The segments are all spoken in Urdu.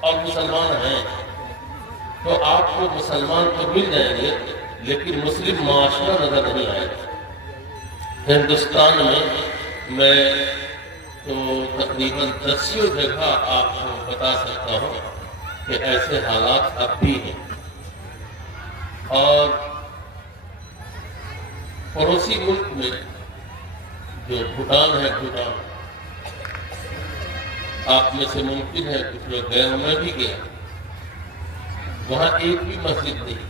اور مسلمان ہیں تو آپ کو مسلمان تو مل جائیں گے لیکن مسلم معاشرہ نظر نہیں آئے گا۔ ہندوستان میں تو تقریباً 10 جگہ آپ کو بتا سکتا ہوں کہ ایسے حالات اب بھی ہیں، اور پڑوسی ملک میں جو بھوٹان ہے، بھوٹان آپ میں سے ممکن ہے کچھ لوگ گئے، میں بھی گیا، وہاں ایک بھی مسجد نہیں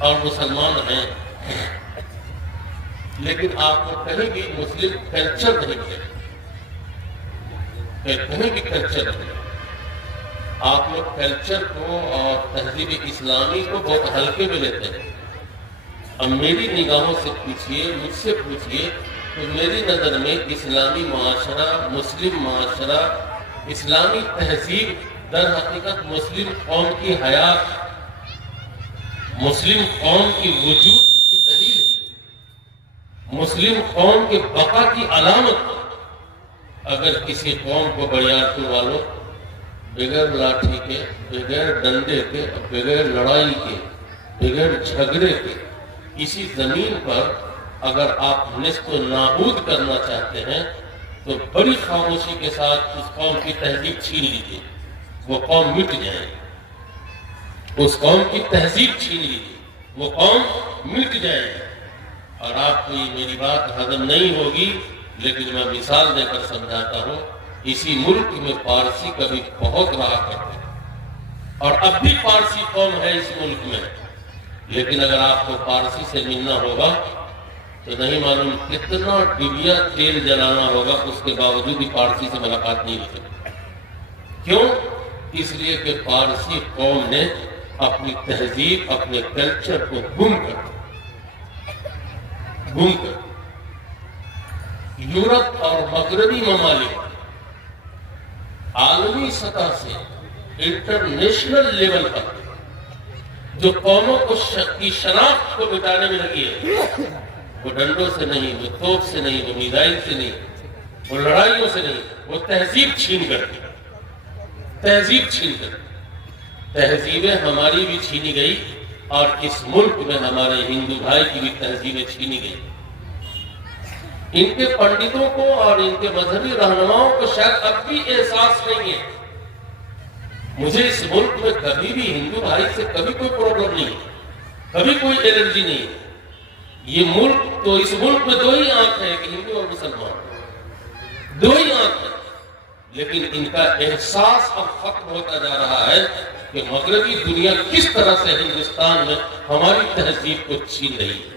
اور مسلمان ہیں، لیکن آپ کو کہیں بھی مسلم کلچر نہیں ملے، کہیں بھی کلچر نہیں۔ آپ لوگ کلچر کو اور تہذیب اسلامی کو بہت ہلکے میں لیتے ہیں۔ اب میری نگاہوں سے پوچھئے، مجھ سے پوچھئے تو میری نظر میں اسلامی معاشرہ، مسلم معاشرہ، اسلامی تہذیب در حقیقت مسلم قوم کی حیات، مسلم قوم کی وجود کی دلیل ہے، مسلم قوم کے بقا کی علامت۔ اگر کسی قوم کو بریارپور والوں بغیر لاٹھی کے، بغیر ڈنڈے کے، بغیر لڑائی کے، بغیر جھگڑے کے اسی زمین پر اگر آپ نصف و نابود کرنا چاہتے ہیں تو بڑی خاموشی کے ساتھ اس قوم کی تہذیب چھین لیجیے، وہ قوم مٹ جائے، اس قوم کی تہذیب چھین لیجیے، وہ قوم مٹ جائے۔ اور آپ کو یہ میری بات ہضم نہیں ہوگی لیکن میں مثال دے کر سمجھاتا ہوں۔ اسی ملک میں پارسی کبھی بہت رہا کرتے اور اب بھی پارسی قوم ہے اس ملک میں، لیکن اگر آپ کو پارسی سے ملنا ہوگا تو نہیں معلوم کتنا ڈبیا تیل جلانا ہوگا، اس کے باوجود بھی پارسی سے ملاقات نہیں ہو سکتی۔ کیوں؟ اس لیے کہ پارسی قوم نے اپنی تہذیب، اپنے کلچر کو گم کر یورپ اور مغربی ممالک عالمی سطح سے انٹرنیشنل لیول پر جو قوموں کی شناخت کو مٹانے میں لگی ہے، وہ ڈنڈوں سے نہیں، وہ توپ سے نہیں، وہ میزائل سے نہیں، وہ لڑائیوں سے نہیں، وہ تہذیب چھین کر دی، تہذیب چھین کر دی۔ تہذیبیں ہماری بھی چھینی گئی اور اس ملک میں ہمارے ہندو بھائی کی بھی تہذیبیں چھینی گئی۔ ان کے پنڈتوں کو اور ان کے مذہبی رہنماؤں کو شاید اب بھی احساس نہیں ہے۔ مجھے اس ملک میں کبھی بھی ہندو بھائی سے کبھی کوئی پرابلم نہیں ہے، کبھی کوئی الرجی نہیں ہے۔ یہ ملک تو، اس ملک میں دو ہی آنکھ ہے کہ ہندو اور مسلمان، دو ہی آنکھ ہے، لیکن ان کا احساس اب ختم ہوتا جا رہا ہے کہ مغربی دنیا کس طرح سے ہندوستان میں ہماری تہذیب کو چھین رہی ہے،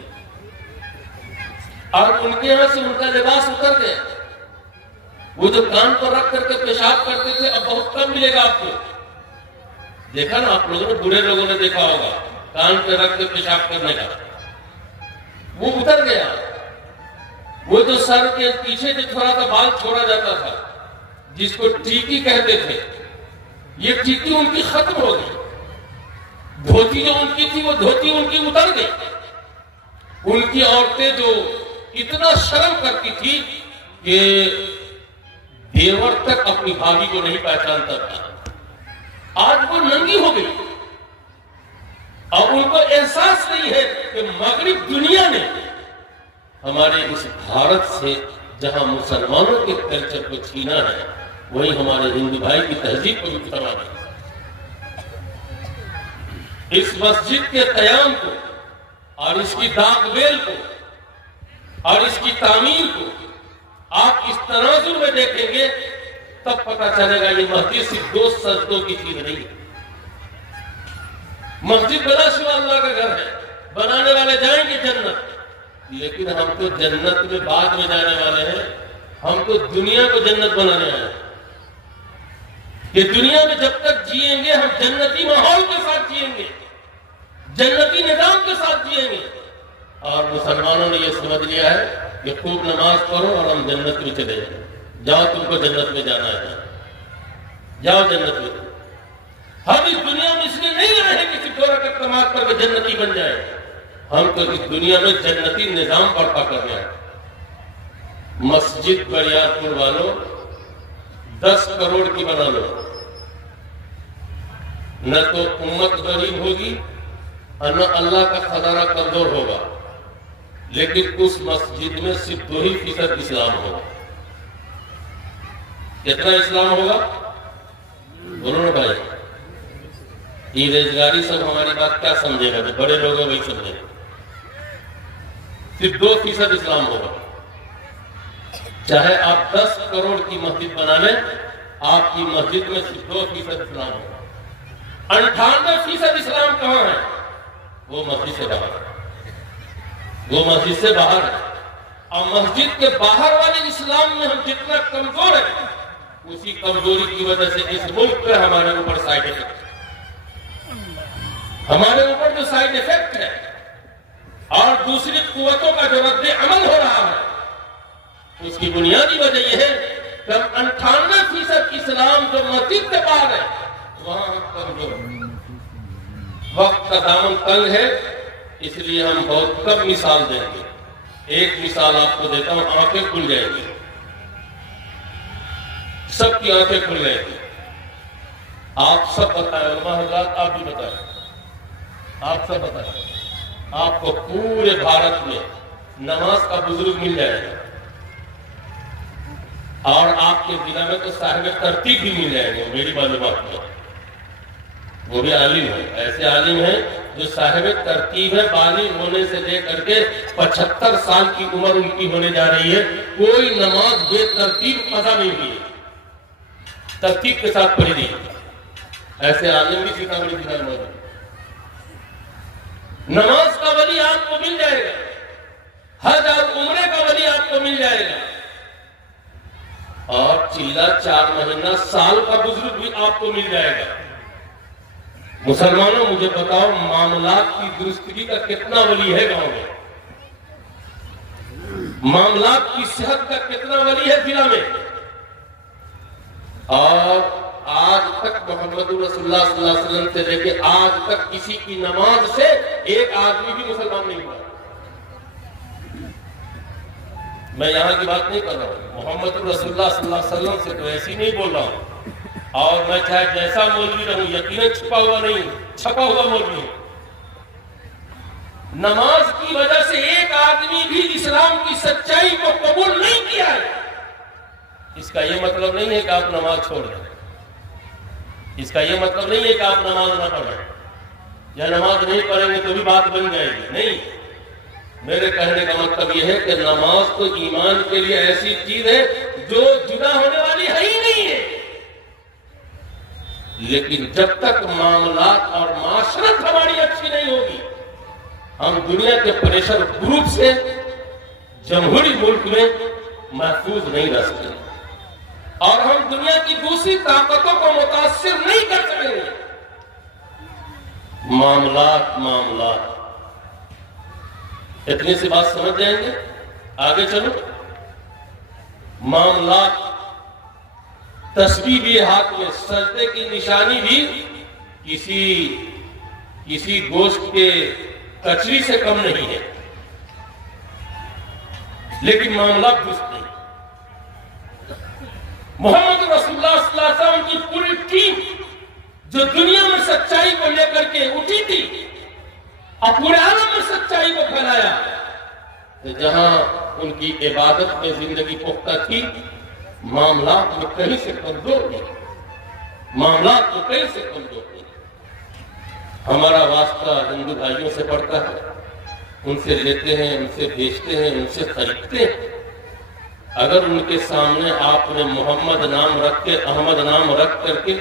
اور ان کے یہاں سے ان کا لباس اتر گیا۔ وہ جو کان پر رکھ کر کے پیشاب کرتے تھے اب بہت کم ملے گا آپ کو۔ دیکھا نا آپ لوگوں نے، بوڑھے لوگوں نے دیکھا ہوگا کان پہ رکھ کے پیشاب کرنے کا، وہ اتر گیا۔ وہ جو سر کے پیچھے جو تھوڑا سا بال چھوڑا جاتا تھا جس کو ٹیکی کہتے تھے، یہ ٹیکی ان کی ختم ہو گئی۔ دھوتی جو ان کی تھی وہ دھوتی ان کی اتر گئی۔ ان کی عورتیں جو اتنا شرم کرتی تھی کہ دیور تک اپنی بھابھی کو نہیں پہچانتا تھا، آج وہ ننگی ہو گئی، اور ان کو احساس نہیں ہے کہ مغرب دنیا نے ہمارے اس بھارت سے جہاں مسلمانوں کے کلچر کو چھینا ہے، وہی ہمارے ہندو بھائی کی تہذیب کو بھی اتروا دیا۔ اس مسجد کے قیام کو اور اس کی داغ بیل کو اور اس کی تعمیر کو آپ اس تناظر میں دیکھیں گے تب پتہ چلے گا یہ مسجد صرف 2 سجدوں کی چیز نہیں ہے۔ مسجد بلا شبہ اللہ کا گھر ہے، بنانے والے جائیں گے جنت، لیکن ہم تو جنت میں بعد میں جانے والے ہیں، ہم تو دنیا کو جنت بنانے والے ہیں۔ کہ دنیا میں جب تک جئیں گے ہم جنتی ماحول کے ساتھ جئیں گے، جنتی نظام کے ساتھ جئیں گے۔ اور مسلمانوں نے یہ سمجھ لیا ہے کہ خوب نماز پڑھو اور ہم جنت میں چلے جائیں، جاؤ تم کو جنت میں جانا ہے، جاؤ جنت میں۔ ہم اس دنیا میں اس لیے نہیں آئے کہ صرف 2 رکعت نماز پڑھ کے جنتی بن جائے، ہم تو اس دنیا میں جنتی نظام برپا کر رہے ہیں۔ مسجد بریارپور والوں 10 کروڑ کی بنا لو، نہ تو امت غریب ہوگی اور نہ اللہ کا خزانہ کمزور ہوگا، لیکن اس مسجد میں صرف 2% اسلام ہوگا۔ کتنا اسلام ہوگا؟ بولو نا بھائی، یہ روزگاری سب ہماری بات کیا سمجھے گا؟ جو بڑے لوگ ہیں وہی سمجھے گا۔ صرف 2% اسلام ہوگا۔ چاہے آپ 10 کروڑ کی مسجد بنا لیں، آپ کی مسجد میں صرف 2% اسلام ہوگا۔ 98% اسلام کہاں ہے؟ وہ مسجد سے باہر ہے، وہ مسجد سے باہر ہے۔ اور مسجد کے باہر والے اسلام میں ہم جتنا کمزور ہیں، اسی کمزوری کی وجہ سے اس ملک پہ ہمارے اوپر سائیڈ افیکٹ ہے، ہمارے اوپر جو سائیڈ افیکٹ ہے اور دوسری قوتوں کا جو رد عمل ہو رہا ہے، اس کی بنیادی وجہ یہ ہے کہ 98% اسلام جو مسجد سے باہر ہے وہاں ہم کمزور ہیں۔ وقت کا دامن تنگ ہے، اس لیے ہم بہت کم مثال دیں گے۔ ایک مثال آپ کو دیتا ہوں، آنکھیں کھل جائیں گی، سب کی آنکھیں کھل جائیں گی۔ آپ سب بتائیں، علماء حضرات آپ بھی بتائیں، آپ سب بتائیں، آپ کو پورے بھارت میں نماز کا بزرگ مل جائے گا، اور آپ کے ضلع میں تو صاحب ترتیب بھی مل جائے گا۔ میری معلومات میں وہ بھی عالم ہے، ایسے عالم ہیں جو صاحب ترتیب ہے، بالغ ہونے سے لے کر کے 75 سال کی عمر ان کی ہونے جا رہی ہے، کوئی نماز بے ترتیب قضا نہیں ہوئی ہے، ترتیب کے ساتھ پڑھی نہیں۔ ایسے عالم بھی سیتامڑھی ضلع میں موجود۔ نماز کا ولی آپ کو مل جائے گا، حج اور عمرے کا ولی آپ کو مل جائے گا، اور چلہ 4 مہینہ سال کا بزرگ بھی آپ کو مل جائے گا۔ مسلمانوں مجھے بتاؤ، معاملات کی درستگی کا کتنا ولی ہے گاؤں میں؟ معاملات کی صحت کا کتنا ولی ہے ضلع میں؟ اور آج تک محمد رسول اللہ صلی اللہ علیہ وسلم سے لے کے آج تک کسی کی نماز سے ایک آدمی بھی مسلمان نہیں ہوا۔ میں یہاں کی بات نہیں کر رہا ہوں، محمد رسول اللہ صلی اللہ علیہ وسلم سے تو ایسی نہیں بول رہا ہوں، اور میں چاہے جیسا مولوی رہوں، یقیناً چھپا ہوا نہیں، چھپا ہوا مولوی ہوں۔ نماز کی وجہ سے ایک آدمی بھی اسلام کی سچائی کو قبول نہیں کیا ہے، اس کا یہ مطلب نہیں ہے کہ آپ نماز چھوڑ دیں، اس کا یہ مطلب نہیں ہے کہ آپ نماز نہ پڑھیں یا نماز نہیں پڑھیں گے تو بھی بات بن جائے گی، نہیں۔ میرے کہنے کا مطلب یہ ہے کہ نماز تو ایمان کے لیے ایسی چیز ہے جو جدا ہونے والی ہے ہی نہیں ہے، لیکن جب تک معاملات اور معاشرت ہماری اچھی نہیں ہوگی، ہم دنیا کے پریشر گروپ سے جمہوری ملک میں محفوظ نہیں رہ سکتے، اور ہم دنیا کی دوسری طاقتوں کو متاثر نہیں کر سکیں گے۔ معاملات اتنی سی بات سمجھ جائیں گے، آگے چلو۔ معاملات، تسبیح بھی ہاتھ میں، سجدے کی نشانی بھی کسی گوشت کے کچری سے کم نہیں ہے، لیکن معاملات درست نہیں۔ محمد رسول اللہ صلی اللہ علیہ وسلم کی پوری ٹیم جو دنیا میں سچائی کو لے کر کے اٹھی تھی اور پورے عالم میں سچائی کو پھیلایا، جہاں ان کی عبادت میں زندگی پختہ تھی، معاملات میں کہیں سے کمزور نہیں، معاملات میں کہیں سے کمزور نہیں۔ ہمارا واسطہ ہندو بھائیوں سے پڑتا ہے، ان سے لیتے ہیں، ان سے بیچتے ہیں، ان سے خریدتے ہیں۔ اگر ان کے سامنے آپ نے محمد نام رکھ کے، احمد نام رکھ کر کے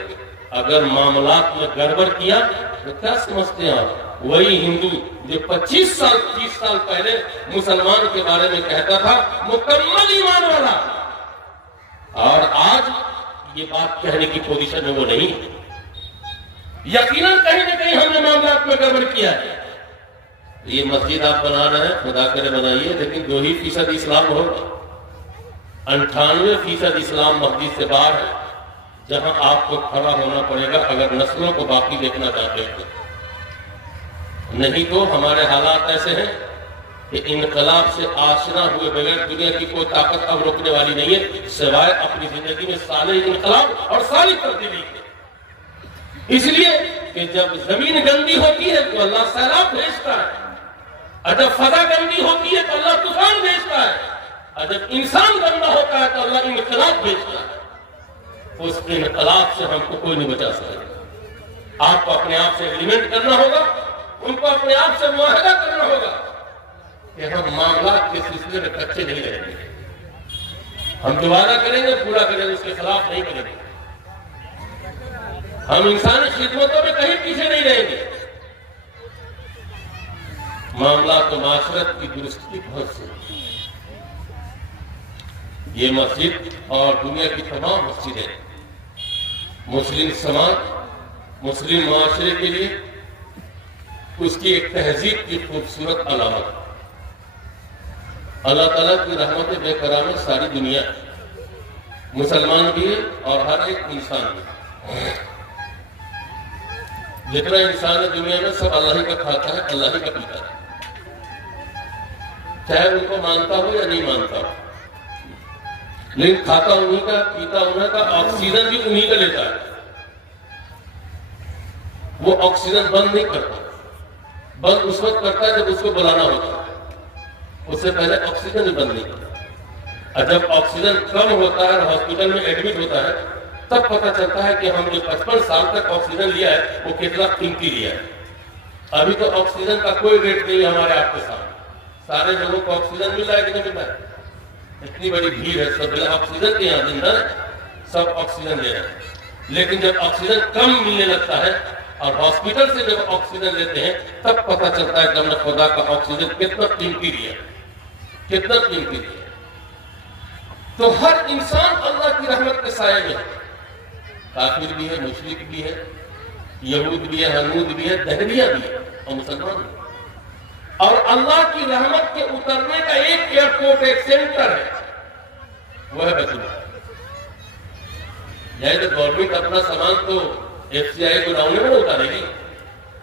اگر معاملات میں گڑبڑ کیا تو کیا سمجھتے ہیں آپ؟ وہی ہندو جو 25 سال 30 سال پہلے مسلمان کے بارے میں کہتا تھا مکمل ایمان والا، اور آج یہ بات کہنے کی پوزیشن میں وہ نہیں ہے۔ یقیناً کہیں نہ کہیں ہم نے معاملات میں گڑبڑ کیا ہے۔ یہ مسجد آپ بنا رہے ہیں، خدا کرے بنائیے، لیکن 2% اسلام ہوگا، 98% اسلام مسجد سے باہر ہے، جہاں آپ کو کھڑا ہونا پڑے گا اگر نسلوں کو باقی دیکھنا چاہتے ہیں۔ نہیں تو ہمارے حالات ایسے ہیں کہ انقلاب سے آشنا ہوئے بغیر دنیا کی کوئی طاقت اب روکنے والی نہیں ہے، سوائے اپنی زندگی میں صالح انقلاب اور صالح تبدیلی کے۔ اس لیے کہ جب زمین گندی ہوتی ہے تو اللہ سیلاب بھیجتا ہے، اور جب فضا گندی ہوتی ہے تو اللہ طوفان بھیجتا ہے، اور جب انسان گندا ہوتا ہے تو اللہ انقلاب بھیجتا ہے۔ اس انقلاب سے ہم کو کوئی نہیں بچا سکے۔ آپ کو اپنے آپ سے ایگریمنٹ کرنا ہوگا، ان کو اپنے آپ سے معاہدہ کرنا ہوگا کہ ہم معاملات کے سلسلے میں کچے نہیں رہیں گے، ہم جو وعدہ کریں گے پورا کریں گے، اس کے خلاف نہیں کریں گے، ہم انسانی خدمتوں میں کہیں پیچھے نہیں رہیں گے۔ معاملات و معاشرت کی درستی بہت ضروری ہے۔ یہ مسجد اور دنیا کی تمام مسجدیں مسلم سماج، مسلم معاشرے کے لیے اس کی ایک تہذیب کی خوبصورت علامت۔ اللہ تعالیٰ کی رحمت بے کرام ساری دنیا ہے، مسلمان بھی ہے اور ہر ایک انسان بھی۔ جتنا انسان ہے دنیا میں سب اللہ ہی کا کھاتا ہے، اللہ ہی کا پیتا ہے، چاہے ان کو مانتا ہو یا نہیں مانتا ہو، لیکن کھاتا انہی کا، پیتا انہی کا، آکسیجن بھی انہی کا لیتا ہے۔ وہ آکسیجن بند نہیں کرتا، بند اس وقت کرتا ہے جب اس کو بلانا ہوتا ہے، اس سے پہلے آکسیجن بھی بند نہیں کرتا۔ اور جب آکسیجن کم ہوتا ہے اور ہاسپٹل میں ایڈمٹ ہوتا ہے تب پتہ چلتا ہے کہ ہم جو 55 سال تک آکسیجن لیا ہے وہ کتنا قیمتی لیا ہے۔ ابھی تو آکسیجن کا کوئی ریٹ نہیں ہے ہمارے آپ کے سامنے، سارے لوگوں کو آکسیجن مل رہا ہے کہ نہیں مل رہا ہے؟ اتنی بڑی بھیڑ ہے، سب بلا آکسیجن کے یہاں زندہ سب آکسیجن لے رہے ہیں، لیکن جب آکسیجن کم ملنے لگتا ہے اور ہاسپٹل سے جب آکسیجن لیتے ہیں تب پتہ چلتا ہے کہ ہم نے خدا کا آکسیجن کتنا قیمتی لیا، کتنا قیمتی لیا۔ تو ہر انسان اللہ کی رحمت کے سائے میں، کافر بھی ہے، مشرک بھی ہے، یہود بھی ہے، ہنود بھی ہے، دہریہ بھی ہے اور مسلمان بھی ہے۔ اور اللہ کی رحمت کے اترنے کا ایک ایئرپورٹ، ایک سینٹر ہے، وہ ہے بیت اللہ۔ یعنی تو گورنمنٹ اپنا سامان تو ایف سی آئی گوڈاؤن میں نہ اتارے گی،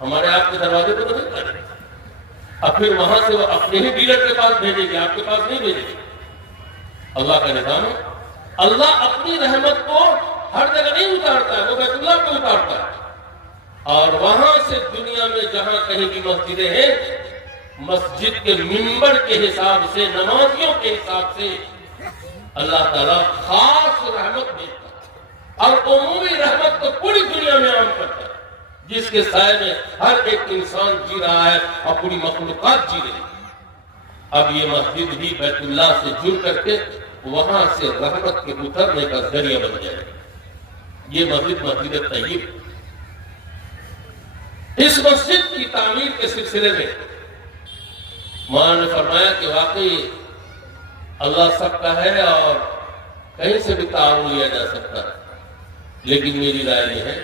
ہمارے آپ کے دروازے پہ تو نہیں اتارے گی، اور پھر وہاں سے وہ اپنے ہی ڈیلر کے پاس بھیجے گی، آپ کے پاس نہیں بھیجے گی۔ اللہ کا نظام ہے، اللہ اپنی رحمت کو ہر جگہ نہیں اتارتا ہے، وہ بیت اللہ پہ اتارتا ہے۔ اور وہاں سے دنیا میں جہاں کہیں بھی مسجدیں ہیں، مسجد کے منبر کے حساب سے، نمازیوں کے حساب سے اللہ تعالیٰ خاص رحمت دیتا ہے اور عمومی رحمت کو پوری دنیا میں عام کرتا ہے، جس کے سائے میں ہر ایک انسان جی رہا ہے اور پوری مخلوقات جی رہی ہے۔ اب یہ مسجد بھی بیت اللہ سے جڑ کر کے وہاں سے رحمت کے اترنے کا ذریعہ بن جائے۔ یہ مسجد طیب، اس مسجد کی تعمیر کے سلسلے میں مولانا نے فرمایا کہ واقعی اللہ سب کا ہے اور کہیں سے بھی تعاون لیا جا سکتا ہے، لیکن میری رائے یہ ہے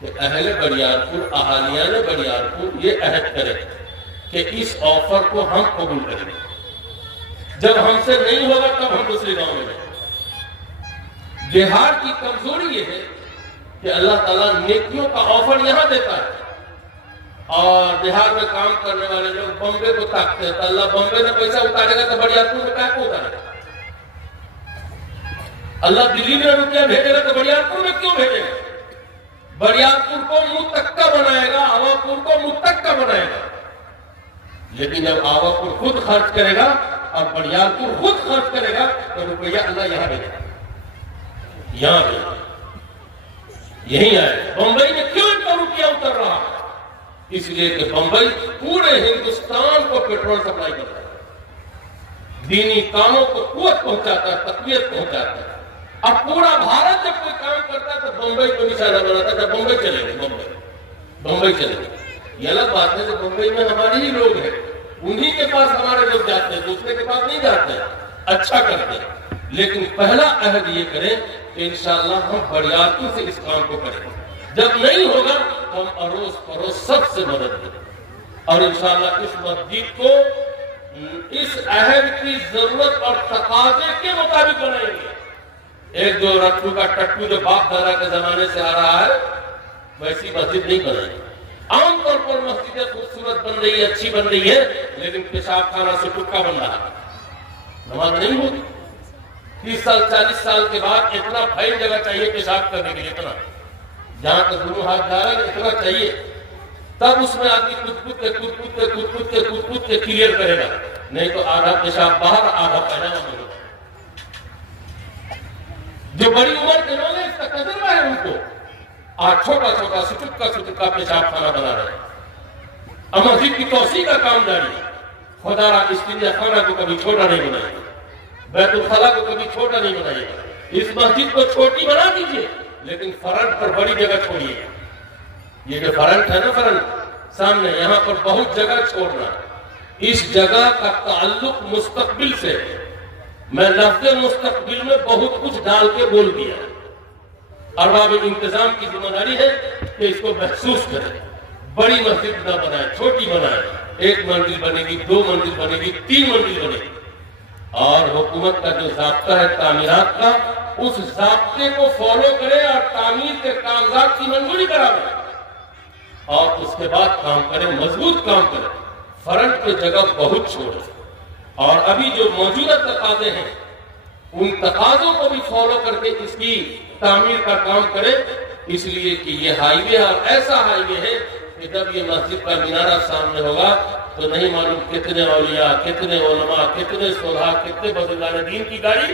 کہ اہل بریارپور، اہالیان بریارپور یہ عہد کریں کہ اس آفر کو ہم قبول کریں گے، جب ہم سے نہیں ہوگا تب ہم دوسرے گاؤں میں جائیں۔ بہار کی کمزوری یہ ہے کہ اللہ تعالیٰ نیکیوں کا آفر یہاں دیتا ہے اور بہار میں کام کرنے والے لوگ بمبے کو تاکتے ہیں، تو اللہ بمبے میں پیسہ اتارے گا تو بریارپور میں کیا کو اتارے گا؟ اللہ دلی میں روپیہ بھیجے گا تو بریارپور میں کیوں بھیجے گا؟ بریارپور کو متکا بنائے گا، آواپور کو متکا بنائے گا، لیکن جب آواپور خود خرچ کرے گا اور بریارپور خود خرچ کرے گا تو روپیہ اللہ یہاں بھیجے گا، یہاں بھیجے گا، یہی آئے۔ بمبئی میں کیوں اتنا روپیہ اتر رہا ہے؟ اس لیے کہ بمبئی پورے ہندوستان کو پیٹرول سپلائی کرتا ہے، دینی کاموں کو قوت پہنچاتا ہے، تقویت پہنچاتا ہے۔ اب پورا بھارت جب کوئی کام کرتا ہے تو بمبئی کو نشانہ بناتا ہے، جب بمبئی چلے گئے، بمبئی چلے گئے۔ یہ الگ بات ہے کہ بمبئی میں ہمارے ہی لوگ ہیں، انہی کے پاس ہمارے لوگ جاتے ہیں، دوسرے کے پاس نہیں جاتے ہیں، اچھا کرتے ہیں۔ لیکن پہلا عہد یہ کریں کہ انشاءاللہ ہم بریارپور سے اس کام کو کریں، جب نہیں ہوگا ہم اروس پروس سب سے مدد دیں، اور انشاءاللہ اس مسجد کو اس عہد کی ضرورت اور تقاضے کے مطابق بنائیں گے۔ ایک جو رٹو کا ٹٹو جو باپ دادا کے زمانے سے آ رہا ہے ویسی مسجد نہیں بنائیں گے۔ عام طور پر مسجدیں خوبصورت بن رہی ہے، اچھی بن رہی ہے، لیکن پیشاب خانہ سے ٹکا بن رہا ہے، نماز نہیں ہوگی۔ 30 سال 40 سال کے بعد اتنا پھیل جگہ چاہیے پیشاب کرنے کے لیے، اتنا جہاں تک دونوں ہاتھ جا رہا ہے اتنا چاہیے، تب اس میں آدمی کود کے کلیئر کرے گا، نہیں تو آدھا پیشاب باہر آدھا پائجامہ میں ہوگا۔ جو بڑی عمر کے لوگ ہیں اس کا تجربہ ہے ان کو، آج چھوٹا چھوٹا سٹکا پیشاب خانہ بنا رہے ہیں۔ اب مسجد کی توسیع کا کام جاری ہے، خدا را استنجا خانہ کو کبھی چھوٹا نہیں بنائے گا، بیت الخلا کو کبھی چھوٹا نہیں بنائے گا۔ اس مسجد کو چھوٹی بنا دیجئے لیکن فرنٹ پر بڑی جگہ چھوڑیے گا۔ یہ جو فرنٹ ہے نا، فرنٹ سامنے، یہاں پر بہت جگہ چھوڑنا ہے۔ اس جگہ کا تعلق مستقبل سے ہے۔ میں لفظ مستقبل میں بہت کچھ ڈال کے بول دیا۔ ارباب انتظام کی ذمہ داری ہے کہ اس کو محسوس کریں، بڑی مسجد نہ بنائے، چھوٹی بنائے، 1 منزل بنے گی، 2 منزل بنے گی، 3 منزل بنے گی۔ اور حکومت کا جو ضابطہ ہے تعمیرات کا، اس ضابطے کو فالو کرے اور تعمیر کے کاغذات کی منظوری کرا دے اور اس کے بعد کام کرے، مضبوط کام کرے۔ فرنٹ کی جگہ بہت چھوڑے اور ابھی جو موجودہ تقاضے ہیں ان تقاضوں کو بھی فالو کر کے اس کی تعمیر کا کام کرے، اس لیے کہ یہ ہائی وے اور ایسا ہائی وے ہے کہ جب یہ مسجد کا مینارہ سامنے ہوگا تو نہیں معلوم کتنے اولیاء، کتنے علماء، کتنے صلحاء، کتنے بزرگان دین کی گاڑی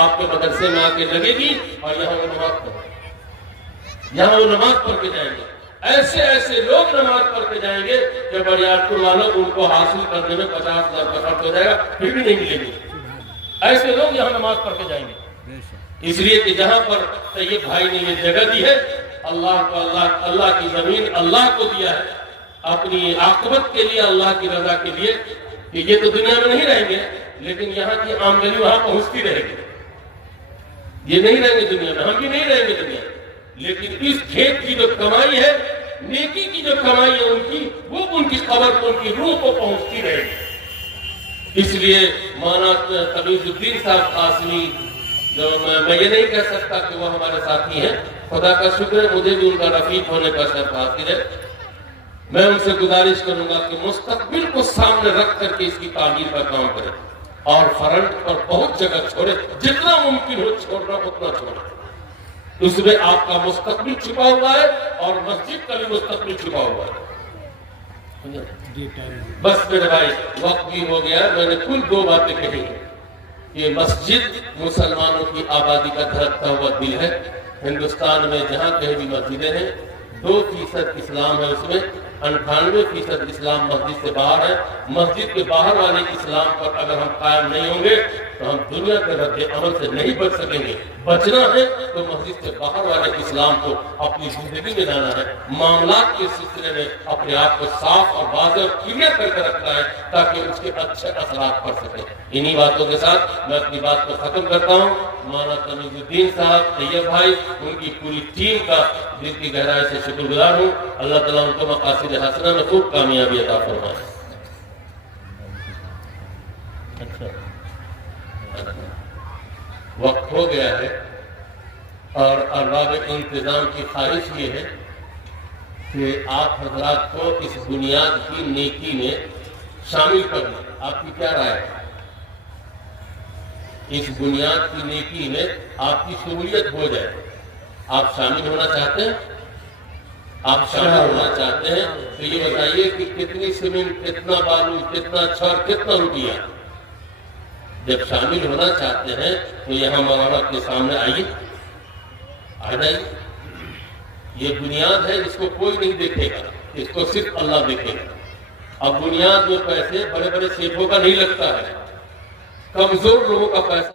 آپ کے مدرسے میں آ کے لگے گی اور یہاں وہ نماز پڑھ کے جائیں گے۔ ایسے لوگ نماز پڑھ کے جائیں گے کہ بریارپور والوں ان کو حاصل کرنے میں 50,000 کا خرچ ہو جائے گا، پھر بھی نہیں ملیں گے۔ ایسے لوگ یہاں نماز پڑھ کے جائیں گے، اس لیے کہ جہاں پر طیب بھائی نے یہ جگہ دی ہے، اللہ کی زمین اللہ کو دیا ہے اپنی عاقبت کے لیے، اللہ کی رضا کے لیے، کہ یہ تو دنیا میں نہیں رہیں گے لیکن یہاں کی آمدنی وہاں پہنچتی رہے گی۔ یہ نہیں رہیں گے دنیا میں، ہم بھی نہیں رہیں گے دنیا میں، لیکن اس کھیت کی جو کمائی ہے، نیکی کی جو کمائی ہے ان کی، وہ ان کی قبر کو، ان کی روح کو پہنچتی رہے گی۔ اس لیے مولانا تمیز الدین صاحب قاسمی، جو میں یہ نہیں کہہ سکتا کہ وہ ہمارے ساتھی ہیں، خدا کا شکر ہے مجھے بھی ان کا رفیق ہونے کا شرف حاصل ہے۔ میں ان سے گزارش کروں گا کہ مستقبل کو سامنے رکھ کر کے اس کی تعمیر کا کام کریں اور فرنٹ پر بہت جگہ چھوڑے، جتنا ممکن ہو چھوڑنا اتنا چھوڑے۔ اس میں آپ کا مستقبل چھپا ہوا ہے اور مسجد کا بھی مستقبل چھپا ہوا ہے۔ بس میرے بھائی وقت بھی ہو گیا، میں نے کل 2 باتیں کہی۔ یہ مسجد مسلمانوں کی آبادی کا دھڑکتا ہوا دل ہے۔ ہندوستان میں جہاں کہیں بھی مسجدیں ہیں، 2% اسلام ہے، اس میں 98% اسلام مسجد سے باہر ہے۔ مسجد کے باہر والے اسلام پر اگر ہم قائم نہیں ہوں گے تو ہم دنیا کے رد عمل سے نہیں بچ سکیں گے۔ بچنا ہے تو مسجد سے باہر والے اسلام کو اپنی زندگی میں لانا ہے، معاملات کے سلسلے میں اپنے آپ کو صاف اور واضح اور کلیئر کر کے رکھنا ہے تاکہ اس کے اچھے اثرات پڑ سکیں۔ انہی باتوں کے ساتھ میں اپنی بات کو ختم کرتا ہوں۔ مولانا تمیز الدین صاحب، طیب بھائی، ان کی پوری ٹیم کا دل کی گہرائی سے شکر گزار ہوں۔ اللہ تعالیٰ ان کو مقاصد حسنہ میں خوب کامیابی عطا فرمائے۔ وقت ہو گیا ہے اور ارباب انتظام کی خواہش یہ ہے کہ آپ حضرات کو اس بنیاد کی نیکی میں شامل کر لیں۔ آپ کی کیا رائے ہے؟ اس بنیاد کی نیکی میں آپ کی شمولیت ہو جائے۔ آپ شامل ہونا چاہتے ہیں؟ آپ شامل ہونا چاہتے ہیں تو یہ بتائیے کہ کتنی سیمنٹ، کتنا بالو، کتنا چھڑ، کتنا روپیہ؟ جب شامل ہونا چاہتے ہیں تو یہاں مولانا کے سامنے آئیے، آ جائیے۔ یہ بنیاد ہے، اس کو کوئی نہیں دیکھے گا، اس کو صرف اللہ دیکھے گا۔ اب بنیاد میں پیسے بڑے بڑے شیخوں کا نہیں لگتا ہے، کمزور لوگوں کا پیسہ